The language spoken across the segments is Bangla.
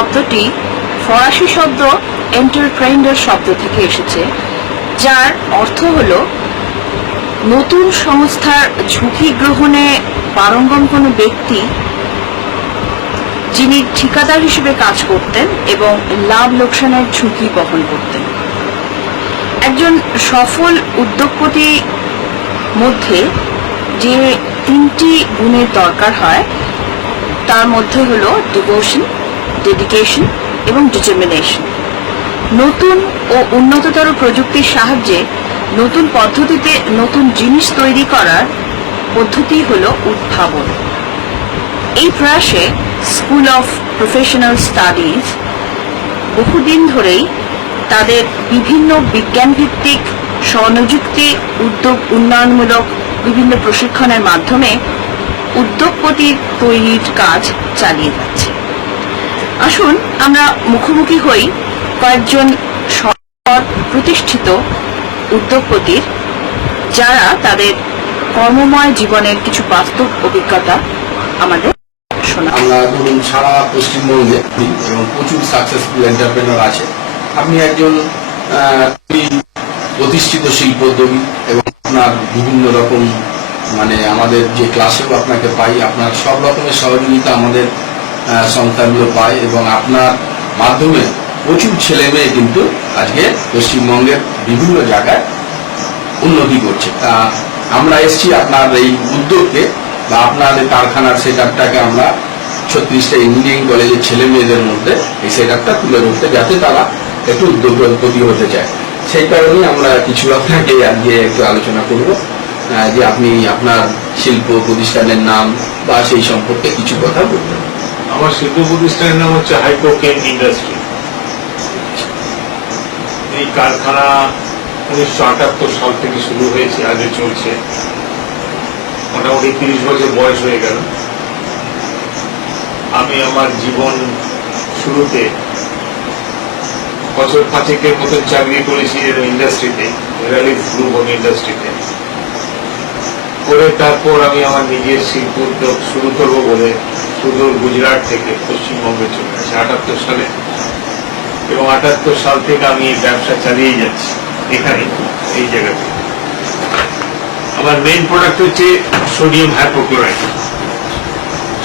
শব্দটি ফরাসি শব্দ এন্টারপ্রেন্ডার শব্দ থেকে এসেছে, যার অর্থ হল নতুন সংস্থার ঝুঁকি গ্রহণে পারঙ্গম কোনো ব্যক্তি যিনি ঠিকাদার হিসেবে কাজ করতেন এবং লাভ লোকসানের ঝুঁকি বহন করতেন। একজন সফল উদ্যোগপতি মধ্যে যে তিনটি গুণের দরকার হয়, তার মধ্যে হলো ডিভোশন ডেডিকেশন এবং ডিটারমিনেশন নতুন ও উন্নততর প্রযুক্তির সাহায্যে নতুন পদ্ধতিতে নতুন জিনিস তৈরি করার পদ্ধতি হল উদ্ভাবন। এই প্রয়াসে স্কুল অফ প্রফেশনাল স্টাডিজ বহুদিন ধরেই তাদের বিভিন্ন বিজ্ঞান ভিত্তিক স্বনিযুক্তি উদ্যোগ উন্নয়নমূলক বিভিন্ন প্রশিক্ষণের মাধ্যমে উদ্যোগপতির তৈরির কাজ চালিয়ে যাচ্ছে। আসুন, আমরা মুখোমুখি হই কয়েকজন প্রতিষ্ঠিত উদ্যোগপতির, যারা তাদের কর্মময় জীবনের কিছু বাস্তব অভিজ্ঞতা আমাদের শোনা আমরা ধরুন সারা পশ্চিমবঙ্গে এবং প্রচুর সাকসেসফুল এন্টারপ্রেনার আছে। আপনি একজন প্রতিষ্ঠিত শিল্পোদ্যোগী এবং আপনার বিভিন্ন রকম মানে আমাদের যে ক্লাসেও আপনাকে পাই, আপনার সব রকমের সহযোগিতা আমাদের সংস্থাগুলো পায় এবং আপনার মাধ্যমে প্রচুর ছেলে মেয়ে কিন্তু আজকে পশ্চিমবঙ্গের বিভিন্ন জায়গায় উন্নতি করছে। তা আমরা এসছি আপনার এই উদ্যোগকে বা আপনার কারখানার সেট আপটাকে আমরা ছত্রিশটা ইঞ্জিনিয়ারিং কলেজের ছেলে মেয়েদের মধ্যে এই সেট আপটা তুলে ধরতে যাতে তারা একটু উদ্যোগপতি হতে চায়। সেই কারণেই আমরা কিছু আপনাকে আজকে একটু আলোচনা করব যে আপনি আপনার শিল্প প্রতিষ্ঠানের নাম বা সেই সম্পর্কে কিছু কথা বলবেন। আমার শিল্প প্রতিষ্ঠানের নাম হচ্ছে হাইপোকেন ইন্ডাস্ট্রি। এই কারখানা উনিশশো আটাত্তর সাল থেকে শুরু হয়েছে, আগে চলছে। মোটামুটি তিরিশ বছর বয়স হয়ে গেল। আমি আমার জীবন শুরুতে বছর পাঁচেকের মতন চাকরি করেছি এর ইন্ডাস্ট্রিতে রিয়ালিস গ্রুপ অফ ইন্ডাস্ট্রিতে করে তারপর আমি আমার নিজের শিল্প উদ্যোগ শুরু করব বলে সুদূর গুজরাট থেকে পশ্চিমবঙ্গে চলে আসি আটাত্তর সালে। এবং আটাত্তর সাল থেকে আমি এই ব্যবসা চালিয়ে যাচ্ছি এখানে এই জায়গাতে। আমার মেইন প্রোডাক্ট হচ্ছে সোডিয়াম হাইপোক্লোরাইড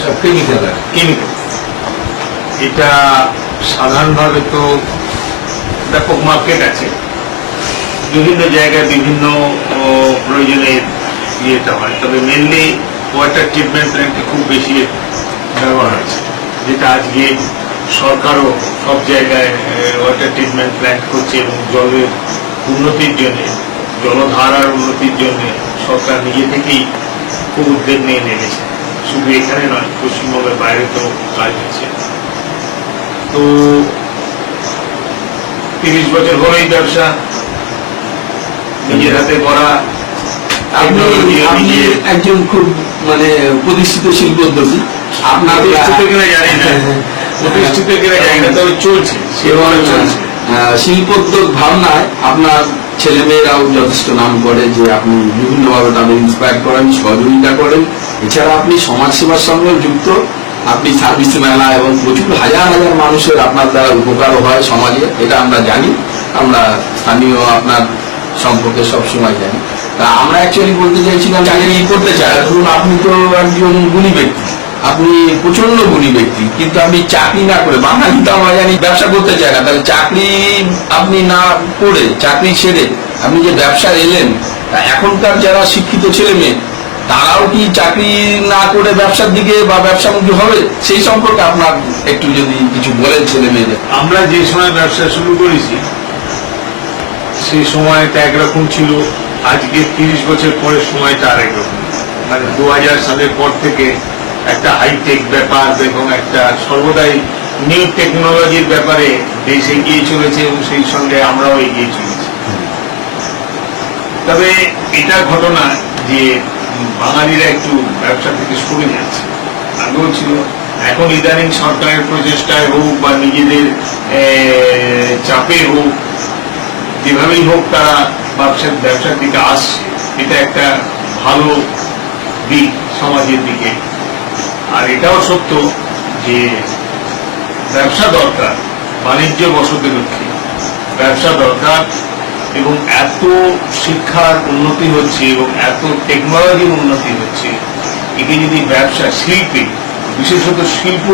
সব কেমিক্যাল কেমিক্যাল এটা সাধারণভাবে তো ব্যাপক মার্কেট আছে। বিভিন্ন জায়গায় বিভিন্ন প্রয়োজনের ইয়েটা হয়। তবে মেনলি ওয়াটার ট্রিটমেন্ট প্ল্যান্টে খুব বেশি ব্যবহার আছে যেটা আজকে সরকারও সব জায়গায় ওয়াটার ট্রিটমেন্ট প্ল্যান্ট করছে এবং জলের উন্নতির জন্য, জলধারার উন্নতির জন্য সরকার নিজে থেকেই খুব উদ্যোগ নিয়ে নেমেছে। শুধু এখানে নয়, পশ্চিমবঙ্গের বাইরে তো কাজ হচ্ছে। তো তিরিশ বছর হলো এই ব্যবসা। নিজের হাতে করা আপনি আপনি একজন খুব মানে প্রতিষ্ঠিত শিল্পোদ্যোগী। আপনার প্রতিষ্ঠিত কিনা জানি না। তবে চলছে সেভাবে শিল্পোদ্যোগ ভাবনায় আপনার ছেলে মেয়েরাও যথেষ্ট নাম করে যে আপনি বিভিন্নভাবে তাদের ইন্সপায়ার করেন সহযোগিতা করেন। এছাড়া আপনি সমাজসেবার সঙ্গেও যুক্ত। আপনি সার্ভিস মেলা এবং প্রচুর হাজার হাজার মানুষের আপনার দ্বারা উপকারও হয় সমাজে এটা আমরা জানি। আমরা স্থানীয় আপনার সম্পর্কে সব সময় জানি। আমরা অ্যাকচুয়ালি বলতে চাইছিলাম চাকরি করতে চাই ধরুন আপনি তো একজন গুণী ব্যক্তি। আপনি প্রচণ্ড গুণী ব্যক্তি, কিন্তু আপনি চাকরি না করে বাঙালি তো আমরা জানি ব্যবসা করতে চায় না। তাহলে চাকরি আপনি না করে, চাকরি ছেড়ে আপনি যে ব্যবসা এলেন, তা এখনকার যারা শিক্ষিত ছেলে মেয়ে তারাও কি চাকরি না করে ব্যবসার দিকে বা ব্যবসামুখী হবে? সেই সম্পর্কে আপনার একটু যদি কিছু বলেন ছেলে মেয়েদের আমরা যে সময় ব্যবসা শুরু করেছি, সেই সময়টা একরকম ছিল। আজকে তিরিশ বছর পরে সময়টা আরেক রকম। মানে দু হাজার সালের পর থেকে একটা হাইটেক ব্যাপার এবং একটা সর্বদাই নিউ টেকনোলজির ব্যাপারে দেশ এগিয়ে চলেছে এবং সেই সঙ্গে আমরাও এগিয়ে চলেছি। তবে এটা ঘটনা যে বাঙালিরা একটু ব্যবসা থেকে সরে যাচ্ছে। আগেও ছিল, এখন ইদানিং সরকারের প্রচেষ্টায় হোক বা নিজেদের চাপে হোক যেভাবেই হোক তারা ব্যবসার ব্যবসার দিকে আসছে এটা একটা ভালো দিক সমাজের দিকে। আর এটাও সত্য যে ব্যবসা দরকার, বাণিজ্য বসতি লক্ষ্যে। ব্যবসা দরকার এবং এত শিক্ষার উন্নতি হচ্ছে এবং এত টেকনোলজির উন্নতি হচ্ছে। একে যদি ব্যবসা শিল্পে, বিশেষত শিল্প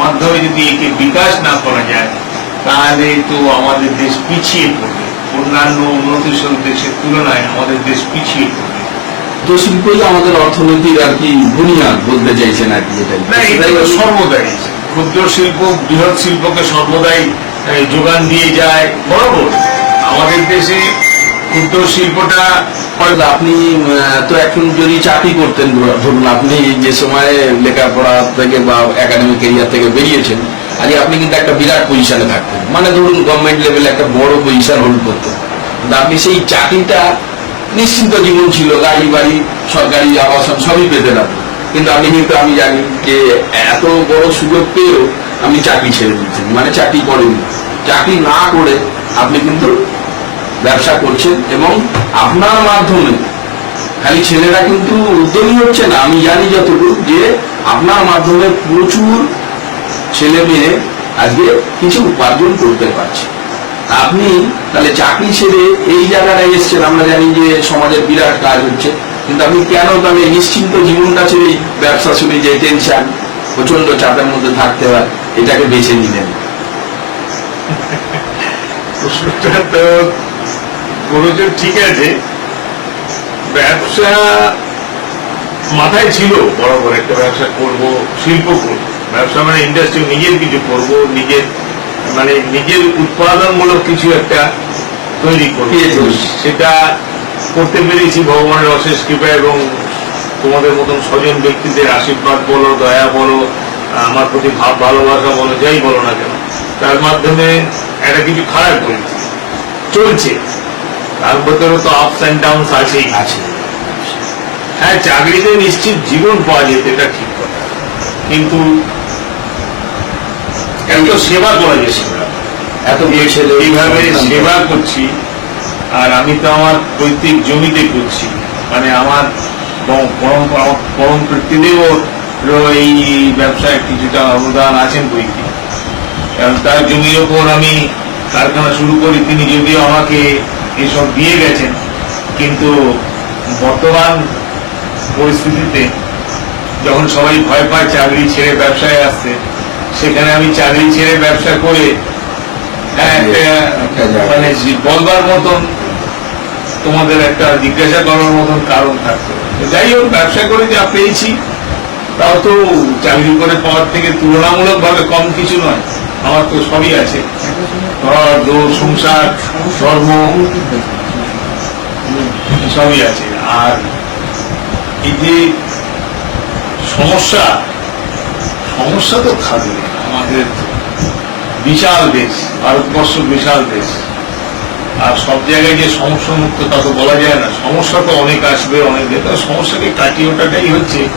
মাধ্যমে যদি একে বিকাশ না করা যায়, তাহলে তো আমাদের দেশ পিছিয়ে পড়বে। অন্যান্য উন্নতিশীল দেশের তুলনায় আমাদের দেশ পিছিয়ে তো শিল্পই আমাদের অর্থনীতির আর কি বুনিয়াদ বলতে চাইছেন আর কি এটাই। সর্বদাই। ক্ষুদ্র শিল্প বৃহৎ শিল্পকে সর্বদাই যোগান দিয়ে যায় বরাবর। আমাদের দেশে ক্ষুদ্র শিল্পটা হয়তো আপনি তো এখন যদি চাকরি করতেন ধরুন আপনি যে সময়ে লেখাপড়া থেকে বা একাডেমিক এরিয়া থেকে বেরিয়েছেন আজ আপনি কিন্তু একটা বিরাট পজিশনে থাকতেন মানে ধরুন গভর্নমেন্ট লেভেলে একটা বড় পজিশন হোল্ড করতেন কিন্তু আপনি সেই চাকরিটা নিশ্চিন্ত জীবন ছিল, গাড়ি, বাড়ি, সরকারি আবাসন সবই পেতেন আপনি কিন্তু আপনি কিন্তু, আমি জানি যে এত বড় সুযোগ পেয়েও আপনি চাকরি ছেড়ে দিচ্ছেন। মানে চাকরি করেন চাকরি না করে আপনি কিন্তু ব্যবসা করছেন এবং আপনার মাধ্যমে খালি ছেলেরা কিন্তু উদ্যমী হচ্ছে না। আমি জানি যতটুকু যে আপনার মাধ্যমে প্রচুর ছেলে মেয়ে আজকে কিছু উপার্জন করতে পারছে। আপনি তাহলে চাকরি ছেড়ে এই জায়গাটায় এসছেন, আমরা জানি যে সমাজের বিরাট কাজ হচ্ছে। কিন্তু আপনি কেন তাহলে নিশ্চিন্ত জীবনটা ছেড়ে ব্যবসা শুনে যে টেনশন প্রচণ্ড চাপের মধ্যে থাকতে হয়, এটাকে বেছে নিলেন? ঠিক আছে। ব্যবসা মাথায় ছিল, বরাবর একটা ব্যবসা করব, শিল্প করব। ব্যবসা মানে ইন্ডাস্ট্রি নিজের কিছু করব নিজের মানে নিজের উৎপাদনমূলক কিছু একটা তৈরি করব। সেটা করতে পেরেছি ভগবানের অশেষ কৃপা এবং তোমাদের মতন স্বজন ব্যক্তিদের আশীর্বাদ বলো দয়া বলো আমার প্রতি ভাব ভালোবাসা বলো যাই বলো না কেন তার মাধ্যমে একটা কিছু খারাপ করেছি। চলছে। তার ভেতরে তো আপস অ্যান্ড ডাউনস আছেই। আছে। হ্যাঁ চাকরিতে নিশ্চিত জীবন পাওয়া যেত এটা ঠিক। কিন্তু এত সেবা করা না। এত মেয়ে ছেলে এইভাবে সেবা করছি আর আমি তো আমার পৈতৃক জমিতে করছি। মানে আমার পরম পরম কৃতিদেবও এই ব্যবসায় কিছুটা অবদান আছেন বইটি কারণ তার জমির ওপর আমি কারখানা শুরু করি তিনি যদিও আমাকে এসব দিয়ে গেছেন কিন্তু বর্তমান পরিস্থিতিতে যখন সবাই ভয় পায় চাকরি ছেড়ে ব্যবসায় আসছে সেখানে আমি চাকরি ছেড়ে ব্যবসা করে হ্যাঁ। মানে বলবার মতন তোমাদের একটা জিজ্ঞাসা করার মতন কারণ থাকতো যাই হোক ব্যবসা করে যা পেয়েছি তাও তো চাকরি করে পাওয়ার থেকে তুলনামূলক ভাবে কম কিছু নয় আমার তো সবই আছে ঘর দৌড় সংসার ধর্ম সবই আছে আর এই যে সমস্যা? সমস্যা তো থাকবে। আমাদের বিশাল দেশ, ভারতবর্ষ বিশাল দেশ। আর সব জায়গায় যে সমস্যা মুক্ত তা তো বলা যায় না। সমস্যা তো অনেক আসবে, অনেক তবে সমস্যাকে কাটিয়ে ওঠাটাই হচ্ছে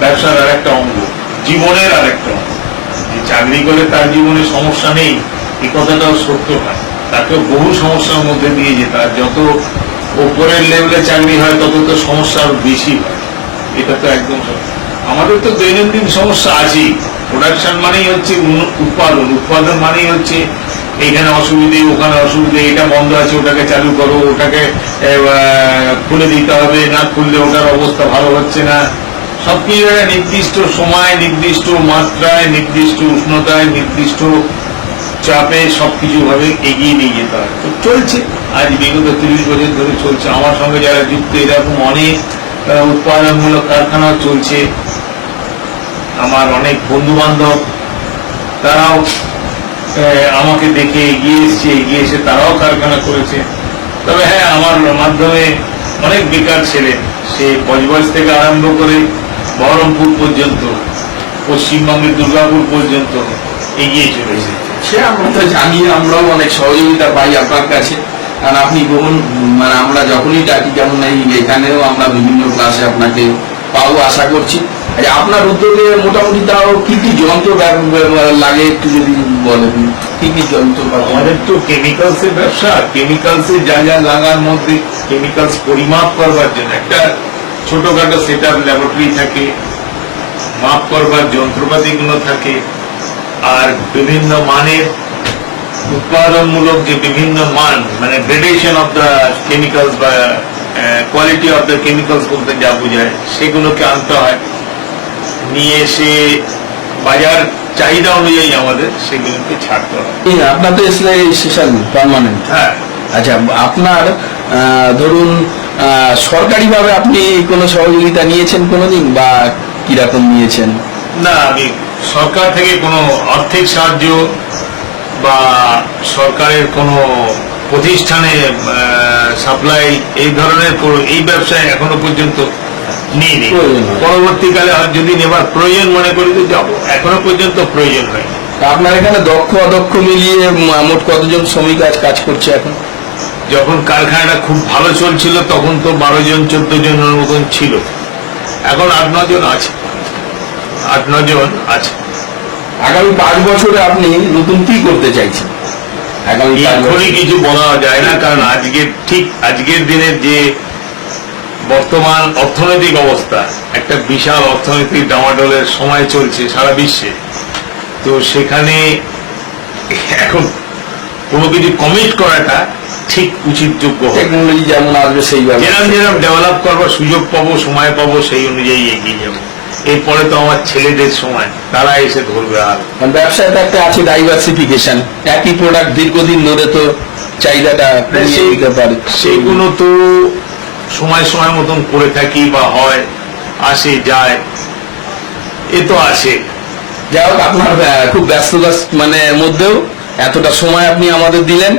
ব্যবসার আর একটা অঙ্গ, জীবনের আর একটা অঙ্গ। যে চাকরি করে তার জীবনে সমস্যা নেই এই কথাটাও সত্য নয়। তাকেও বহু সমস্যার মধ্যে দিয়ে যেতে হয়। যত ওপরের লেভেলে চাকরি হয়, তত তো সমস্যা আরও বেশি হয়। এটা তো একদম আমাদের তো দৈনন্দিন সমস্যা আছেই। প্রোডাকশন মানেই হচ্ছে উৎপাদন। উৎপাদন মানেই হচ্ছে এইখানে অসুবিধে, ওখানে অসুবিধে, এটা বন্ধ আছে, ওটাকে চালু করো, ওটাকে খুলে দিতে হবে, না খুললে ওটার অবস্থা ভালো হচ্ছে না। সবকিছু একটা নির্দিষ্ট সময়, নির্দিষ্ট মাত্রায়, নির্দিষ্ট উষ্ণতায়, নির্দিষ্ট চাপে সবকিছু ভাবে এগিয়ে নিয়ে যেতে হয়। চলছে। আজ বিগত তিরিশ বছর ধরে চলছে। আমার সঙ্গে যারা যুক্ত, এরকম অনেক উৎপাদনমূলক কারখানাও চলছে। আমার অনেক বন্ধু বান্ধব তারাও আমাকে দেখে এগিয়ে এসছে, এগিয়ে এসে তারাও কারখানা করেছে। তবে হ্যাঁ আমার মাধ্যমে অনেক বেকার ছেলে, সে বজবজ থেকে আরম্ভ করে বহরমপুর পর্যন্ত, পশ্চিমবঙ্গের দুর্গাপুর পর্যন্ত এগিয়ে চলেছে। সে আমরা তো জানি, আমরাও অনেক সহযোগিতা পাই আপনার কাছে। কারণ আপনি বহু মানে আমরা যখনই ডাকি, যেমন এই এখানেও আমরা বিভিন্ন ক্লাসে আপনাকে পাবো, আশা করছি। আপনার উদ্যোগে মোটামুটি তাও কি কি যন্ত্র লাগে, একটু যদি বলেন, কি কি যন্ত্র আমাদের তো কেমিক্যালস এর ব্যবসা কেমিক্যালস এর যা যা লাগার মধ্যে কেমিক্যালস পরিমাপ করবার জন্য একটা ছোটখাটো সেট আপ ল্যাবরেটরি থাকে, মাপ করবার যন্ত্রপাতিগুলো থাকে, আর বিভিন্ন মানের উৎপাদনমূলক যে বিভিন্ন মান মানে গ্রেডেশন অফ দ্য কেমিক্যালস বা কোয়ালিটি অফ দ্য কেমিক্যালস বলতে যা বোঝায় সেগুলোকে আনতে হয়। নিয়ে এসে বাজার চাহিদা অনুযায়ী আমাদের সেগুলোকে ছাড়তে হয়। আপনার তো পার্মানেন্ট হ্যাঁ। আচ্ছা আপনার ধরুন সরকারিভাবে আপনি কোনো সহযোগিতা নিয়েছেন কোনোদিন বা কীরকম নিয়েছেন? না আমি সরকার থেকে কোনো আর্থিক সাহায্য বা সরকারের কোনো প্রতিষ্ঠানে সাপ্লাই এই ধরনের এই ব্যবসায় এখনও পর্যন্ত নিইনি পরবর্তীকালে যদি নেবার প্রয়োজন মনে করি তো যাব। এখনও পর্যন্ত প্রয়োজন হয়। আপনার এখানে দক্ষ অদক্ষ মিলিয়ে মোট কতজন শ্রমিক আজ কাজ করছে এখন? যখন কারখানাটা খুব ভালো চলছিল তখন তো বারো জন চোদ্দ জনের মতন ছিল। এখন আট ন জন আছে। আট ন জন আছে। আগামী পাঁচ বছরে আপনি নতুন কি করতে চাইছেন? এখনই কিছু বলা যায় না কারণ আজকের ঠিক আজকের দিনের যে বর্তমান অর্থনৈতিক অবস্থা একটা বিশাল অর্থনৈতিক ডামাডোলের সময় চলছে সারা বিশ্বে। তো সেখানে এখন কোনো কিছু কমিট করাটা ঠিক উচিত যোগ্য টেকনোলজি যেমন আসবে সেইভাবে। যেরকম যেরকম ডেভেলপ করবার সুযোগ পাবো সময় পাবো সেই অনুযায়ী এগিয়ে যাব। এরপরে তো আমার ছেলেদের সময় তারা এসে ধরবে আর। ব্যবসায় তো একটা আছে ডাইভার্সিফিকেশন একই প্রোডাক্ট দীর্ঘদিন ধরে তো চাহিদাটা পারে। সেগুলো তো সময় সময় মতন করে থাকি বা হয় আসে যায়। এ তো আসে। যাই হোক আপনার খুব ব্যস্ততার মানে মধ্যেও এতটা সময় আপনি আমাদের দিলেন।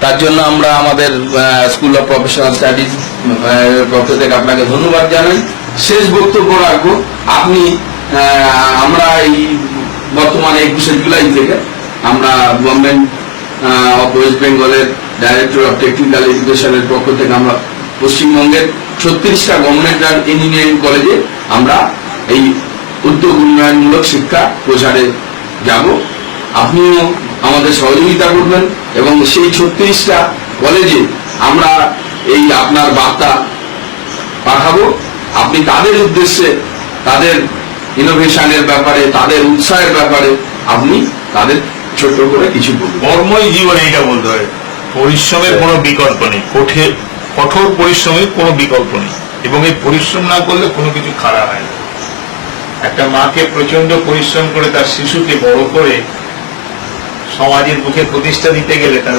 তার জন্য আমরা আমাদের স্কুল অফ প্রফেশনাল স্টাডিজ পক্ষ থেকে আপনাকে ধন্যবাদ জানাই। শেষ বক্তব্য রাখব। আপনি আমরা এই বর্তমানে একুশে জুলাই থেকে আমরা গভর্নমেন্ট অফ ওয়েস্ট বেঙ্গলের ডাইরেক্টর অফ টেকনিক্যাল এডুকেশনের পক্ষ থেকে আমরা পশ্চিমবঙ্গের ছত্রিশটা গভর্নমেন্ট ইঞ্জিনিয়ারিং কলেজে আমরা এই উদ্যোগ উন্নয়নমূলক শিক্ষা প্রচারে যাব। আপনিও আমাদের সহযোগিতা করবেন এবং সেই ছত্রিশটা কলেজে আমরা এই আপনার বার্তা আপনি তাদের উদ্দেশ্যে, তাদের ইনোভেশনের ব্যাপারে, তাদের উৎসাহের ব্যাপারে আপনি তাদের ছোট্ট করে কিছু বলবেন কর্মই জীবনে এটা বলতে হয়। পরিশ্রমের কোনো বিকল্প নেই। কঠোর কঠোর পরিশ্রমের কোনো বিকল্প নেই। এবং এই পরিশ্রম না করলে কোনো কিছু খারাপ হয় না। একটা মাকে প্রচণ্ড পরিশ্রম করে তার শিশুকে বড় করে সমাজের মুখে প্রতিষ্ঠা দিতে গেলে তার